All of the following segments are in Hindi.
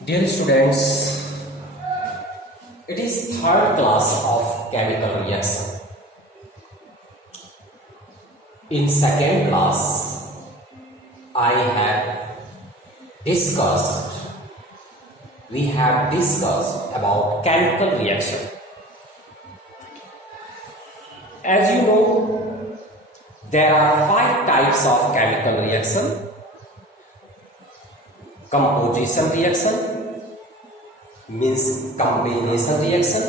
Dear students, it is third class of chemical reaction. In second class, we have discussed about chemical reaction. As you know, there are 5 types of chemical reaction. Composition reaction means combination reaction,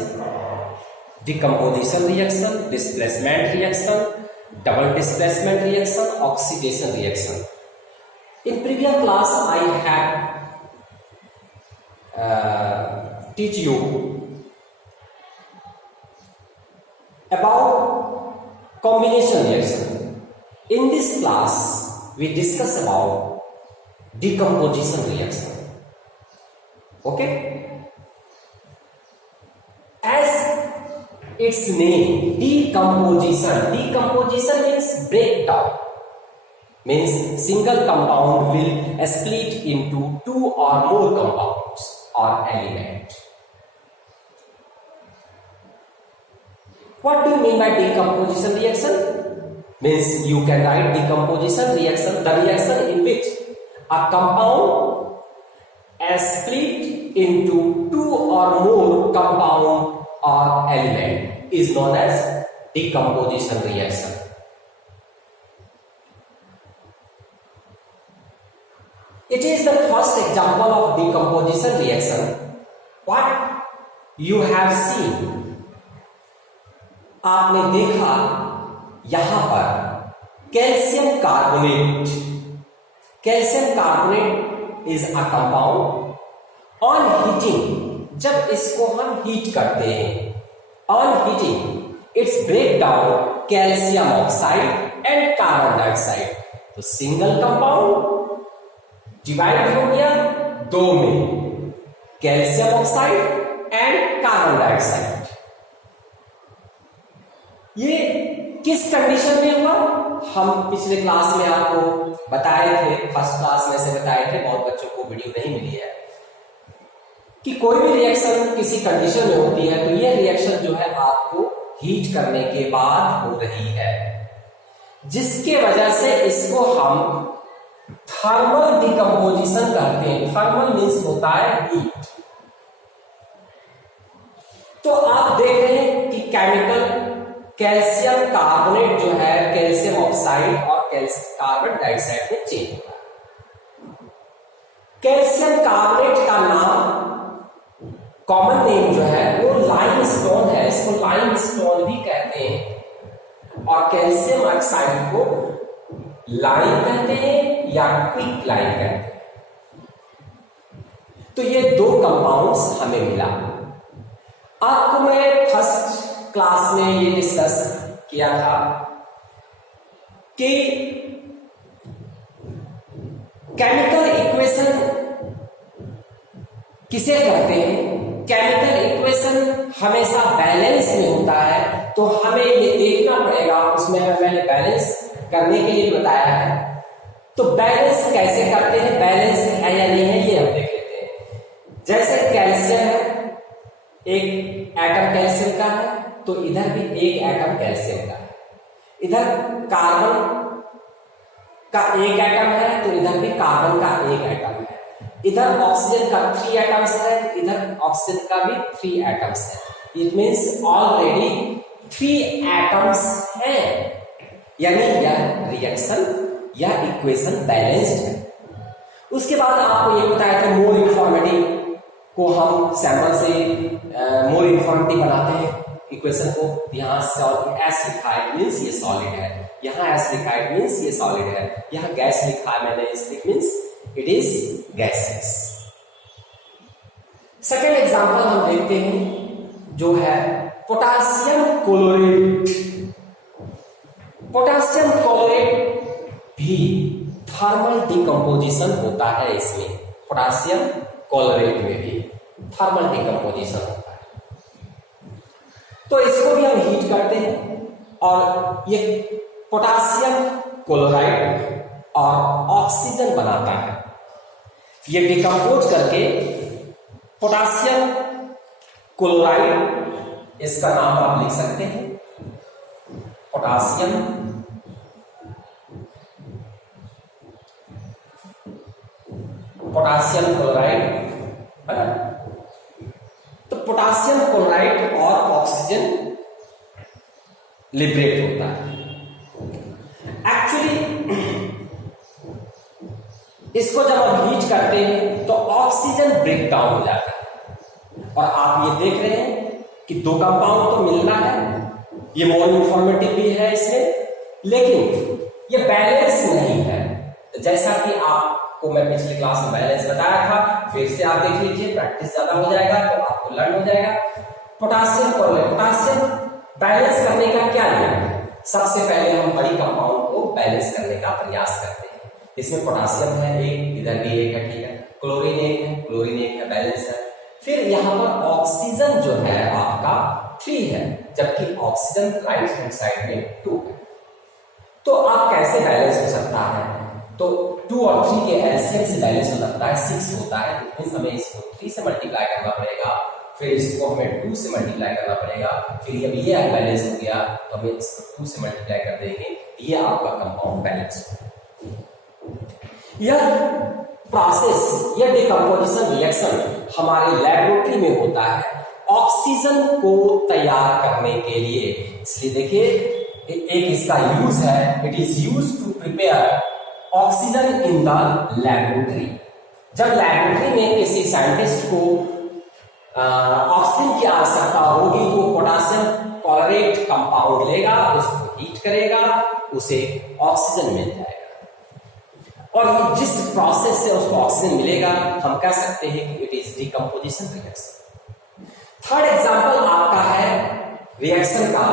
decomposition reaction, displacement reaction, double displacement reaction, oxidation reaction. In previous class I have teach you about combination reaction. In this class we discuss about decomposition reaction. Okay, as its name, decomposition means breakdown, means single compound will split into 2 or more compounds or element. What do you mean by decomposition reaction? Means you can write decomposition reaction, the reaction in which a compound is split into 2 or more compound or element is known as decomposition reaction. It is the first example of decomposition reaction. What you have seen, आपने देखा यहां पर calcium carbonate is a compound. On heating, जब इसको हम हीट करते हैं, on heating it's break down calcium oxide and carbon dioxide. तो सिंगल कंपाउंड डिवाइड हो गया 2 में, calcium oxide and carbon dioxide. ये किस कंडीशन में हुआ? हम पिछले क्लास में आपको बताए थे, फर्स्ट क्लास में से बताए थे, बहुत बच्चों को वीडियो नहीं मिली है, कि कोई भी रिएक्शन किसी कंडीशन में होती है तो ये रिएक्शन जो है आपको हीट करने के बाद हो रही है, जिसके वजह से इसको हम थर्मल डिकम्पोजिशन कहते हैं. थर्मल मीन्स होता है हीट. तो आप देख रहे हैं कि केमिकल कैल्शियम कार्बोनेट जो है कैल्शियम ऑक्साइड और कार्बन डाइऑक्साइड में चेंज हो रहा है. कैल्शियम कार्बोनेट का नाम, कॉमन नेम जो है वो लाइमस्टोन है, इसको लाइमस्टोन भी कहते हैं, और कैल्शियम ऑक्साइड को लाइम कहते हैं या क्विक लाइम कहते हैं. तो ये 2 कंपाउंड्स हमें मिला. आपको मैं फर्स्ट क्लास में ये डिस्कस किया था कि केमिकल इक्वेशन किसे कहते हैं. केमिकल इक्वेशन हमेशा बैलेंस में होता है, तो हमें ये देखना पड़ेगा, उसमें मैंने बैलेंस करने के लिए बताया है. तो बैलेंस कैसे करते हैं, बैलेंस है या नहीं है ये हम देख लेते हैं. जैसे कैल्शियम है, एक एटम कैल्शियम का है, तो इधर भी एक एटम कैल्शियम का है. इधर कार्बन का एक एटम है, तो इधर भी कार्बन का एक एटम है. इधर ऑक्सीजन का 3 एटम्स है, इधर ऑक्सीजन का भी 3 एटम्स है. इट मींस ऑलरेडी 3 एटम्स हैं, यानी यह रिएक्शन या इक्वेशन बैलेंस्ड है. उसके बाद आपको ये बताया था मोर इन्फॉर्मेटिव को हम सैंपल से मोर इन्फॉर्मेटिव बनाते हैं इक्वेशन को. यहाँ एस लिखा है मीन्स ये सॉलिड है, यहाँ एस लिखा है मीन्स ये सॉलिड है, यहाँ गैस लिखा है मैंने इस means it is gases. Second example हम देखते हैं जो है पोटासियम क्लोराइड. पोटासियम क्लोराइड भी थर्मल डिकम्पोजिशन होता है. इसमें पोटासियम क्लोराइड में भी थर्मल डिकम्पोजिशन होता है. तो इसको भी हम हीट करते हैं, और ये पोटासियम क्लोराइड और ऑक्सीजन बनाता है. ये डिकम्पोज करके पोटासियम क्लोराइड, इसका नाम आप लिख सकते हैं, पोटासियम क्लोराइड है ना। तो पोटासियम क्लोराइड और ऑक्सीजन लिबरेट होता है। एक्चुअली इसको जब हम हीट करते हैं तो ऑक्सीजन ब्रेक डाउन हो जाता है, और आप ये देख रहे हैं कि दो कंपाउंड तो मिल रहा है, ये मोर इंफॉर्मेटिव भी है इसमें, लेकिन ये बैलेंस नहीं है। तो जैसा कि आपको मैं पिछली क्लास में बैलेंस बताया था, फिर से आप देख लीजिए, प्रैक्टिस ज्यादा हो जाएगा तो आपको लर्न हो जाएगा। पोटासियम बैलेंस करने का क्या नियम है? सबसे पहले हम बड़ी कंपाउंड को बैलेंस करने का प्रयास करते हैं। इसमें पोटासियम है एक, इधर भी एक है, ठीक है, क्लोरीन एक है, बैलेंस है। फिर यहाँ पर ऑक्सीजन जो है आपका 3 है, जबकि ऑक्सीजन राइट हैंड साइड में 2 है। तो आप कैसे बैलेंस हो सकता है? तो 2 और 3 के एलसीएम से बैलेंस हो सकता है, 6 होता है, तो हमें इसको 3 से मल्टीप्लाई करना पड़ेगा, फिर इसको हमें 2 से मल्टीप्लाई करना पड़ेगा, फिर जब ये बैलेंस हो गया तो हमें इसको 2 से मल्टीप्लाई कर देंगे, ये आपका कंपाउंड बैलेंस हो। यह प्रोसेस, यह डिकम्पोजिशन रिएक्शन हमारे लेबोरेटरी में होता है ऑक्सीजन को तैयार करने के लिए। इसलिए देखिए, एक इसका यूज है, it is use to prepare oxygen in the laboratory. जब लेबोरेटरी में किसी साइंटिस्ट को ऑक्सीजन की आवश्यकता होगी तो पोटासियम क्लोराइड कंपाउंड लेगा, उसको हीट करेगा, उसे ऑक्सीजन मिल जाएगा, और जिस प्रोसेस से उसको ऑक्सीजन मिलेगा हम कह सकते हैं कि it is decomposition reaction. Third example आपका है रिएक्शन का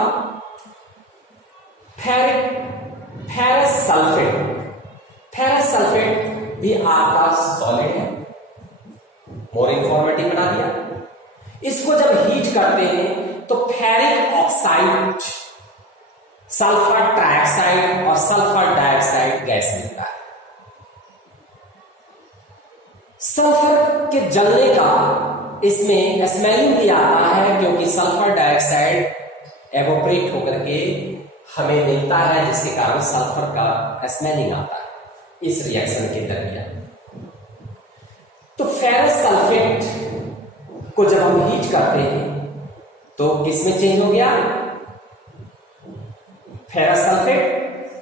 फेरस सल्फेट। फेरस सल्फेट भी आपका सॉलिड है, मोर इंफॉर्मेटिव बना दिया। इसको जब हीट करते हैं तो फेरिक ऑक्साइड, सल्फर ट्राइऑक्साइड और सल्फर डाइऑक्साइड गैस मिलता है। सल्फर के जलने का इसमें स्मेलिंग भी आता है, क्योंकि सल्फर डाइऑक्साइड एवोपरेट होकर के हमें मिलता है, जिसके कारण सल्फर का स्मेलिंग आता है इस रिएक्शन के दरमियान। तो फेरस सल्फेट को जब हम हीट करते हैं तो किसमें चेंज हो गया? Ferrous sulphate,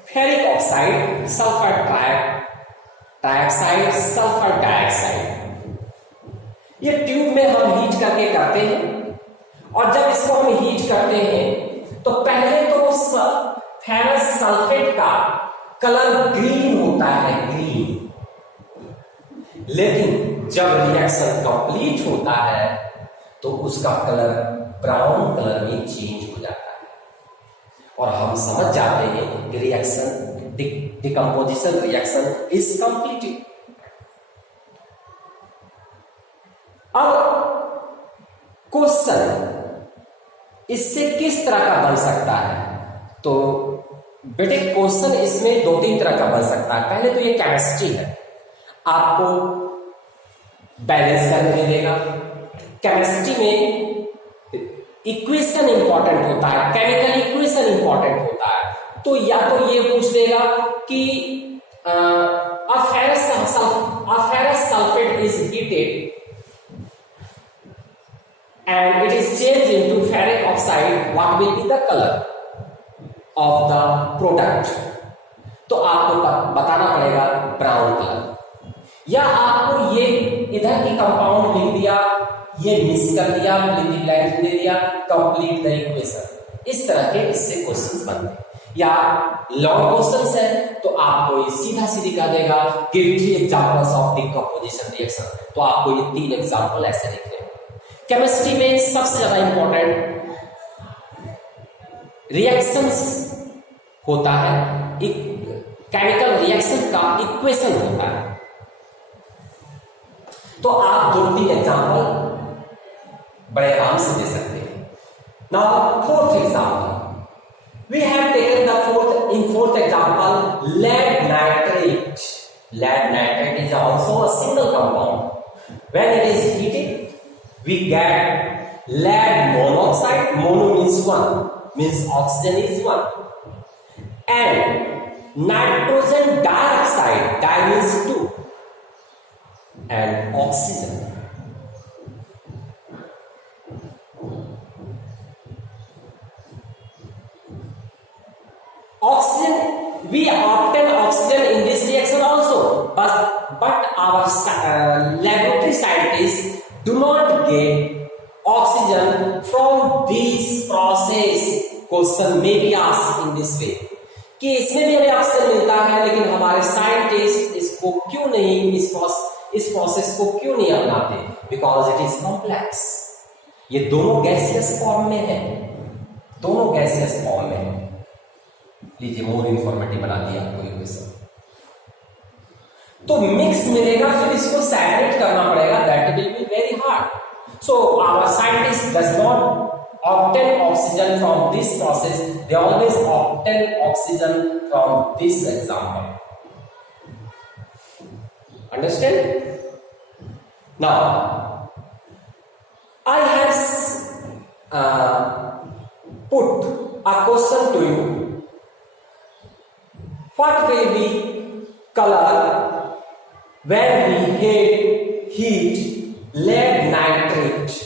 ferric oxide, sulphur trioxide, sulphur dioxide. ये ट्यूब में हम हीट करके करते हैं, और जब इसको हम हीट करते हैं तो पहले तो फेरस सल्फेट का कलर ग्रीन होता है, ग्रीन, लेकिन जब रिएक्शन कंप्लीट होता है तो उसका कलर ब्राउन कलर में चेंज हो जाता है, और हम समझ जाते हैं कि reaction, decomposition reaction is completed. अब क्वेश्चन इससे किस तरह का बन सकता है? तो बेटे क्वेश्चन इसमें 2-3 तरह का बन सकता है। पहले तो ये केमिस्ट्री है, आपको बैलेंस करने देगा। केमिस्ट्री में इक्वेशन इंपॉर्टेंट होता है, केमिकल इक्वेशन इंपॉर्टेंट होता है। तो या तो ये पूछ देगा कि a ferrous sulfate is heated and it is changed into ferric oxide, what will be the color of the product? तो आपको बताना पड़ेगा ब्राउन कलर, या आपको ये इधर की कंपाउंड लिख दिया, ये मिस कर दिया, ब्लैंक दे दिया, कंप्लीट द इक्वेशन। इस तरह के इससे क्वेश्चंस बनते हैं। या लॉन्ग क्वेश्चंस है तो आपको सीधा सीधी कह देगा give 3 examples of decomposition reaction, तो आपको ये 3 एग्जांपल ऐसे लिखने होंगे। केमिस्ट्री में सबसे ज्यादा इंपॉर्टेंट रिएक्शंस होता है, केमिकल रिएक्शन का इक्वेशन होता है। तो आप 2-3 एग्जांपल बड़े आराम से दे सकते हैं। Now fourth example, we have taken the fourth example, lead nitrate. Lead nitrate is also a single compound. When it is heated, we get lead monoxide. Mono means one, means oxygen is one, and nitrogen dioxide, di means two, and oxygen. Oxygen, we obtain oxygen in this reaction also, but our laboratory scientists do not get oxygen from this process. Question may be asked in this way कि इसमें भी हमें ऑक्सीजन मिलता है, लेकिन हमारे साइंटिस्ट इसको क्यों नहीं, इस प्रोसेस को क्यों नहीं अपनाते? Because it is complex. ये दोनों गैसियस फॉर्म में है, दोनों गैसियस फॉर्म में है. लीजिए मोर इंफॉर्मेटिव बना दिया आपको इक्वेशन. तो मिक्स मिलेगा, फिर इसको सेपरेट करना पड़ेगा. That will be very hard. So our scientist does not obtain oxygen from this process. They always obtain oxygen from this example. Understand? Now I have put a question to you. What will be color when we heat lead nitrate?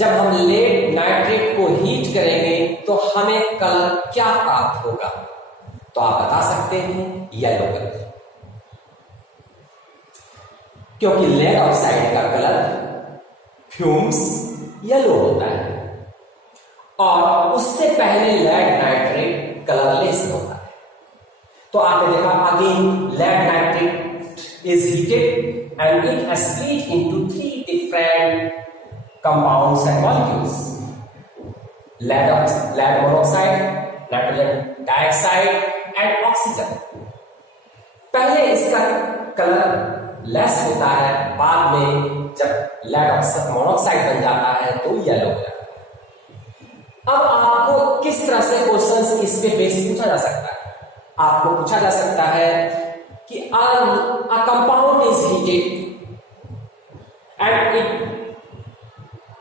जब हम लेड नाइट्रेट को हीट करेंगे तो हमें कलर क्या प्राप्त होगा? तो आप बता सकते हैं येलो कलर, क्योंकि लेड ऑक्साइड का कलर फ्यूम्स येलो होता है, और उससे पहले लेड नाइट्रेट कलरलेस होता है. तो आपने देखा again lead nitrate is heated and it split into 3 different compounds and molecules. Lead monoxide, nitrogen dioxide and oxygen. पहले इसका कलर लेस होता है, बाद में जब लेड मोनोक्साइड बन जाता है तो येलो हो जाता है. अब आपको किस तरह से क्वेश्चंस इस पे बेस पूछा जा सकता है? आपको पूछा जा सकता है कि a compound is heated and it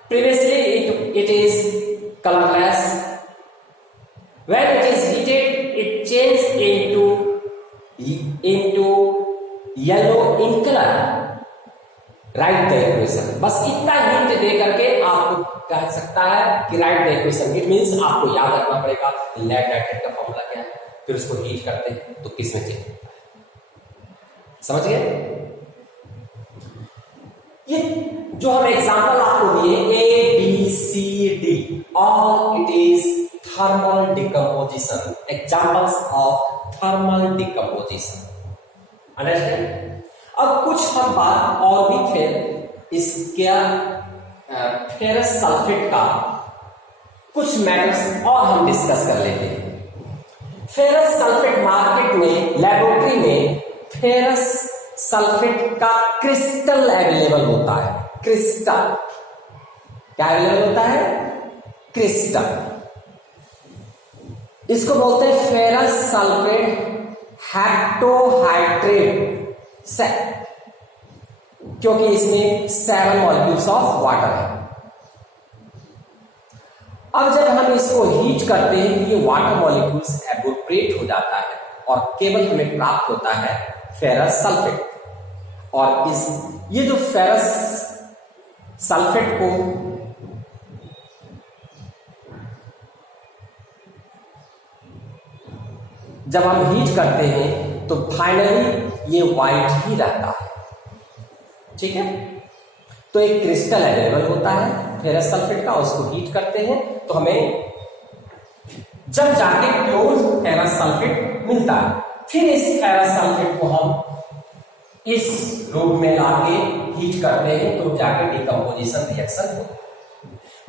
previously it is colorless. When it is heated, it changes into yellow in color. Write the equation. बस इतना हिंट दे करके आपको कह सकता है कि write the equation. It means आपको याद रखना पड़ेगा लेड नाइट्रेट का फॉर्मूला क्या है, फिर उसको हीट करते हैं तो किस में चेंज होता है. समझ गए? ये जो हम एग्जाम्पल आपको दिए A, B, C, D, all it is thermal decomposition. Examples of thermal decomposition. Understand? अब कुछ हम बात और भी फिर इसका फेरस सल्फेट का कुछ मैटर्स और हम डिस्कस कर लेते हैं. फेरस सल्फेट मार्केट में, लेबोरेटरी में फेरस सल्फेट का क्रिस्टल अवेलेबल होता है. क्रिस्टल क्या अवेलेबल होता है? क्रिस्टल. इसको बोलते हैं फेरस सल्फेट हेक्टोहाइड्रेट से, क्योंकि इसमें 7 मॉलिक्यूल्स ऑफ वाटर है. अब जब हम इसको हीट करते हैं तो ये वाटर मॉलिक्यूल्स एवोपरेट हो जाता है और केवल हमें प्राप्त होता है फेरस सल्फेट. और ये जो फेरस सल्फेट को जब हम हीट करते हैं तो फाइनली ये व्हाइट ही रहता है. ठीक है? तो एक क्रिस्टल अवेलेबल होता है फेरस सल्फेट का, उसको हीट करते हैं तो हमें जब जाके प्योर फेरस सल्फेट मिलता है. फिर इस फेरस सल्फेट को हम इस रूप में लाके हीट करते हैं तो जाके डिकम्पोजिशन रिएक्शन होता है.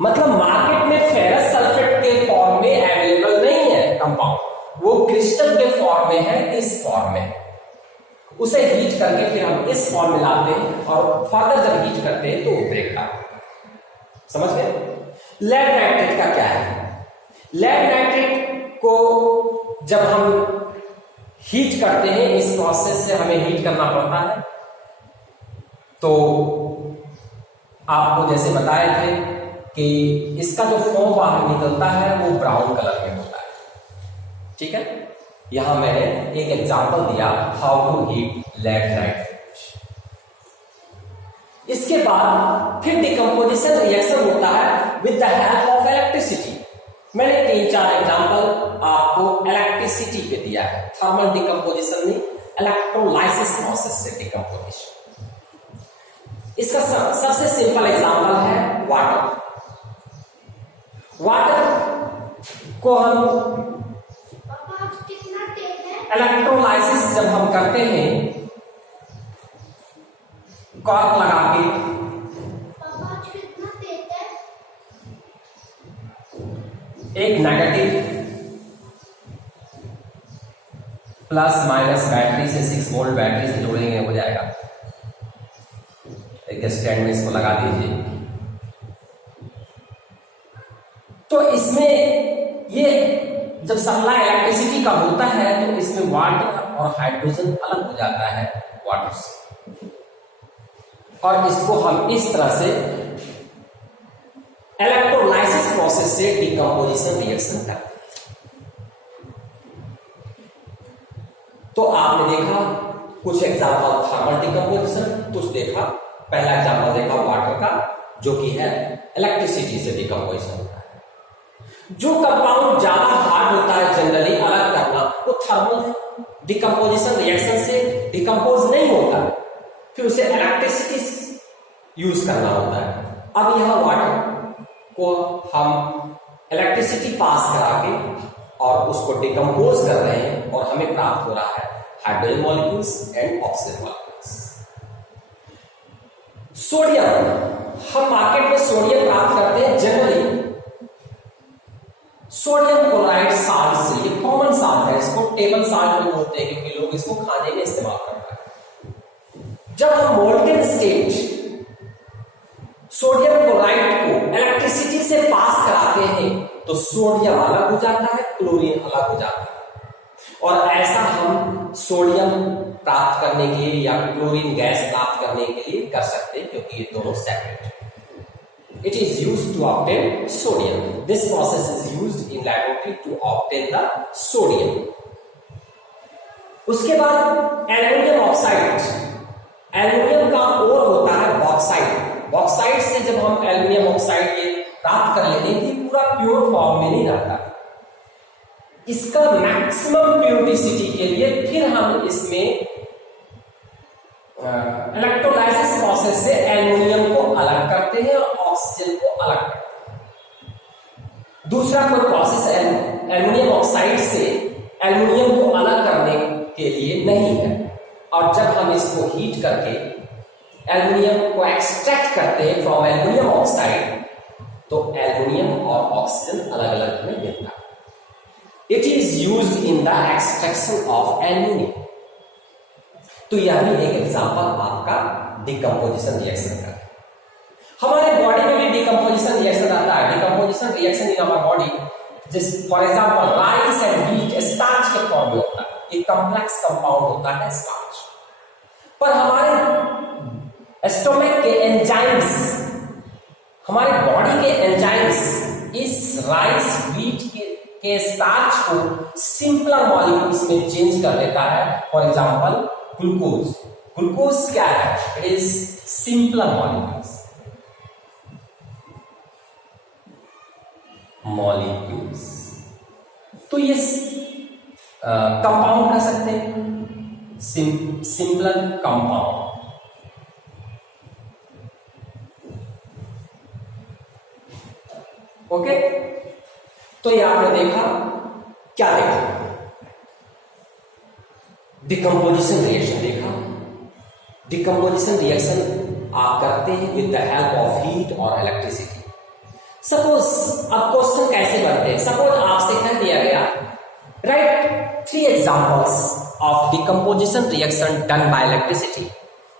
मतलब मार्केट में फेरस सल्फेट के फॉर्म में अवेलेबल नहीं है कंपाउंड, वो क्रिस्टल के फॉर्म में है, इस फॉर्म में. उसे हीट करके फिर हम इस फॉर्म में लाते हैं और फर्दर जब हीट करते हैं तो वो ब्रेक डाउन होता है. समझ गए? लेड नाइट्रेट का क्या है? लेड नाइट्रेट को जब हम हीट करते हैं, इस प्रोसेस से हमें हीट करना पड़ता है, तो आपको जैसे बताए थे कि इसका जो फॉर्म बाहर निकलता है वो ब्राउन कलर में होता है। ठीक है, यहां मैंने एक एग्जांपल दिया, how to heat lead night. इसके बाद फिर डिकम्पोजिशन रिएक्शन होता है with the help of electricity. मैंने 3-4 एग्जांपल आपको इलेक्ट्रिसिटी पे दिया है। थर्मल डिकम्पोजिशन में इलेक्ट्रोलाइसिस प्रोसेस से डिकम्पोजिशन। इसका सबसे सिंपल एग्जांपल है वाटर। वाटर को हम इलेक्ट्रोलाइसिस जब हम करते हैं कॉर्क लगा के, एक नेगेटिव प्लस माइनस बैटरी से 6 वोल्ट बैटरी से जोड़ेंगे हो जाएगा। एक स्टैंड में इसको लगा दीजिए। तो इसमें ये जब सप्लाई इलेक्ट्रिसिटी का होता है तो इसमें वाटर और हाइड्रोजन अलग हो जाता है वाटर से, और इसको हम इस तरह से इलेक्ट्रोलाइसिस प्रोसेस से डिकम्पोजिशन रिएक्शन करते हैं। तो आपने देखा कुछ एग्जांपल थर्मल डिकम्पोजिशन, कुछ देखा, पहला एग्जांपल देखा वाटर का जो कि है इलेक्ट्रिसिटी से डिकम्पोजिशन होता है। जो कंपाउंड ज्यादा हार्ड होता है जनरली अलग करना वो थर्मल है, डिकम्पोजिशन रिएक्शन से डिकम्पोज नहीं होता, फिर उसे इलेक्ट्रिसिटी यूज करना होता है। अब यहां वाटर को हम इलेक्ट्रिसिटी पास करा के और उसको डिकम्पोज कर रहे हैं और हमें प्राप्त हो रहा है hydrogen molecules and oxygen molecules. Sodium, हम मार्केट में सोडियम प्राप्त करते हैं जनरली सोडियम क्लोराइड साल्ट से। ये कॉमन साल्ट है, इसको टेबल साल्ट भी बोलते हैं क्योंकि लोग इसको खाने में इस्तेमाल करते हैं। जब हम मोल्टेन स्टेट सोडियम क्लोराइड को इलेक्ट्रिसिटी से पास कराते हैं तो सोडियम अलग हो जाता है, क्लोरीन अलग हो जाता है, और ऐसा हम सोडियम प्राप्त करने के लिए या क्लोरीन गैस प्राप्त करने के लिए कर सकते हैं क्योंकि ये दोनों सेपरेट है। It is used to obtain sodium. This process is used in laboratory to obtain the sodium. उसके बाद एल्युमिनियम ऑक्साइड, एल्युमिनियम का और होता है बॉक्साइड। बॉक्साइड से जब हम एल्युमिनियम ऑक्साइड ये प्राप्त कर लेते हैं कि पूरा प्योर फॉर्म में नहीं रहता, इसका मैक्सिमम प्योरिटी के लिए फिर हम इसमें इलेक्ट्रोलाइसिस प्रोसेस से एल्युमिनियम को अलग करते हैं और ऑक्सीजन को अलग करते हैं। दूसरा कोई प्रोसेस एल्युमिनियम ऑक्साइड से एल्युमिनियम को अलग करने के लिए नहीं है, और जब हम इसको हीट करके एल्युमिनियम को एक्सट्रैक्ट करते हैं फ्रॉम एल्युमिनियम ऑक्साइड तो एल्युमिनियम और ऑक्सीजन अलग अलग में मिलता है। It is used in the extraction of aluminium. तो यह भी एक एग्जांपल आपका डिकम्पोजिशन रिएक्शन का है। हमारे बॉडी में भी डिकम्पोजिशन रिएक्शन आता है। Decomposition reaction in our body, जिस for example rice and wheat starch के फॉर्म में होता है। एक कॉम्प्लेक्स कंपाउंड होता है स्टार्च, पर हमारे स्टोमक के एंजाइम्स, हमारे बॉडी के एंजाइम्स इस राइस व्हीट के स्टार्च को सिंपलर मॉलिक्यूल्स में चेंज कर देता है। फॉर एग्जांपल ग्लूकोज, ग्लूकोज क्या है? It is simpler molecules. तो ये कंपाउंड कह सकते हैं, सिंपलर कंपाउंड। ओके, तो ये आपने देखा, क्या देखा? डिकम्पोजिशन रिएक्शन देखा। डिकम्पोजिशन रिएक्शन आप करते हैं with the help of heat और इलेक्ट्रिसिटी। सपोज अब क्वेश्चन कैसे बनते हैं? सपोज आपसे कह दिया गया right 3 examples of decomposition reaction done by electricity.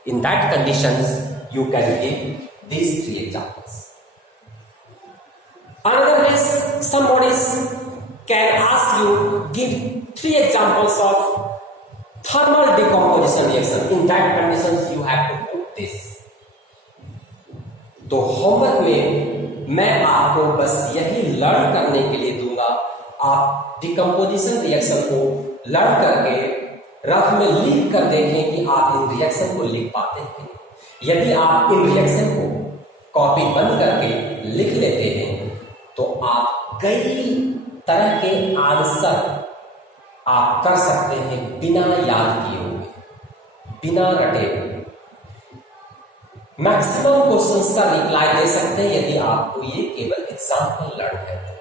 In that conditions you can give these 3 examples. Another is somebody can ask you give 3 examples of thermal decomposition reaction. In that conditions you have to put this. तो होमवर्क में मैं आपको बस यही लर्न करने के लिए दूंगा। आप डिकम्पोजिशन रिएक्शन को लर्न करके रफ में लिख कर देखें कि आप इन रिएक्शन को लिख पाते हैं। यदि आप इन रिएक्शन को कॉपी बंद करके लिख लेते हैं तो आप कई तरह के आंसर आप कर सकते हैं बिना याद किए हुए, बिना रटे हुए। मैक्सिमम क्वेश्चंस का रिप्लाई दे सकते हैं यदि आपको ये केवल एग्जाम्पल लर्न है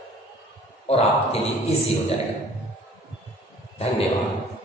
और आपके लिए इजी हो जाएगा। धन्यवाद।